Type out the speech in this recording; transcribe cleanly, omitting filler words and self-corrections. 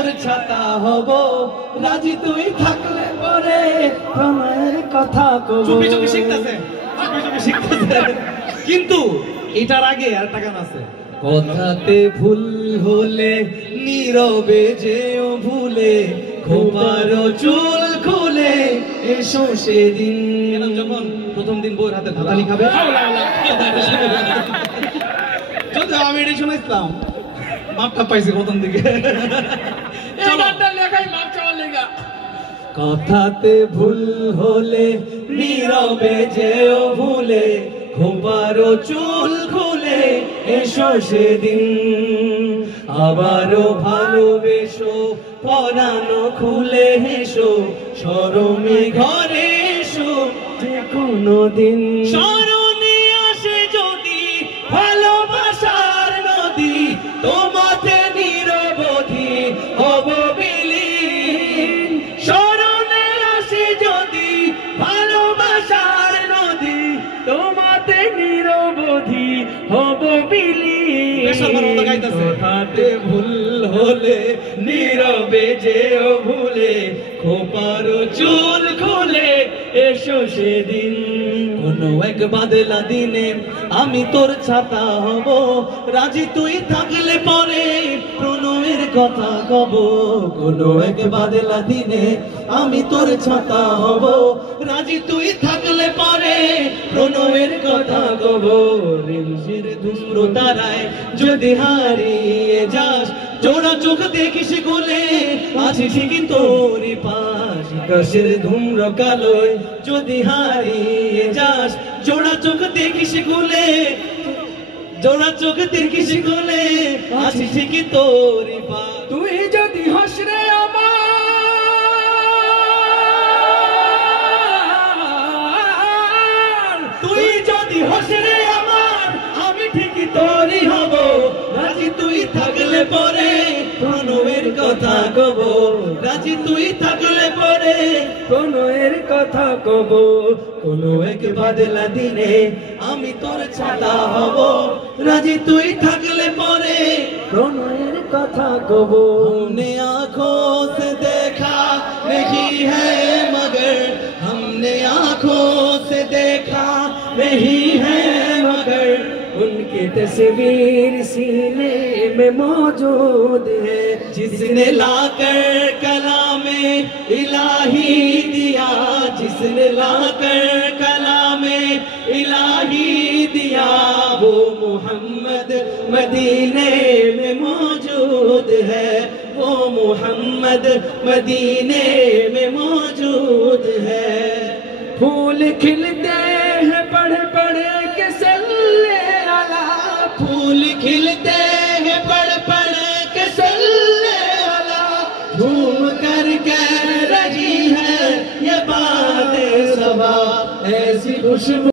তোর ছাতা হব, রাজি তুই থাকলে পরে প্রণয়ের কথা কব। চুপি চুপি শিখতেছে, চুপি চুপি শিখতেছে। কিন্তু এটার আগে আর একটা গান আছে, কথাতে ভুল হলে নীরবে যেও ভুলে, খোপারও চুল খুলে এসো সেদিন। যখন প্রথম দিন বউয়ের হাতে ভাতালি খাবে, যদি আমি এটা শুনেছিলাম, মাপটা পাইছি প্রথম দিকে। কথাতে ভুল হলে নীরবে যেও ভুলে, খোপারও চুল খুলে এসো সেদিন। আবারও ভালোবেসো, পরানো খুলে হেসো, শরমে ঘরে এসো যে কোনো দিন। স্মরণে আসে যদি ভালোবাসার নদী, তোমাতে নিরবধি হব বিলীন। স্মরণে আসে যদি ভালোবাসার নদী, তোমাতে নিরবধি হব বিলীন। কথাতে ভুল হলে নীরবে যেও ভুলে, খোপারও চুল খুলে এসো সেদিন। কোনো এক বাদলা দিনে আমি তোর ছাতা হব, রাজি তুই থাকলে পরে প্রণয়ের কথা কব। কোনো এক বাদলা দিনে আমি তোর ছাতা হব, রাজি তুই থাকলে পরে প্রণয়ের কথা কব। রিমঝির ধুম্র তারায় যদি হারিয়ে যাস, জোড়া চোখ দেখিস গোলে আছি ঠিকই তোরই পাশ। আকাশের ধুম্র কালোয় যদি হারিয়ে যাস, জোড়া চোখ দেখিস গোলে, জোড়া চোখ দেখিস গোলে আছি ঠিকই তোরই পাশ। তুই যদি হস রে আমার, তুই যদি হস রে আমার, আমি ঠিকই তোরই হব, রাজি তুই থাকলে পরে প্রণয়ের কথা কব। রাজি তুই থাকলে পরে প্রণয়ের কথা কব। কোনো এক বাদলা দিনে আমি তোর ছাতা হব, রাজি তুই থাকলে পরে প্রণয়ের কথা কব। हमने आँखों से देखा नहीं है मगर, हमने आँखों से देखा नहीं है मगर, उनकी तस्वीर सीने में मौजूद है। जिसने लाकर कलामे इलाही दिया, जिसने लाकर कलामे इलाही दिया, वो मोहम्मद मदीने में मौजूद है। वो मोहम्मद मदीने में मौजूद है। फूल खिलते हैं पढ़ पढ़ के सल्ले अला, फूल खिलते हैं पढ़ पढ़ के सल्ले अला, झूम कर कह रही है ये बातें सबा, ऐसी खुशबू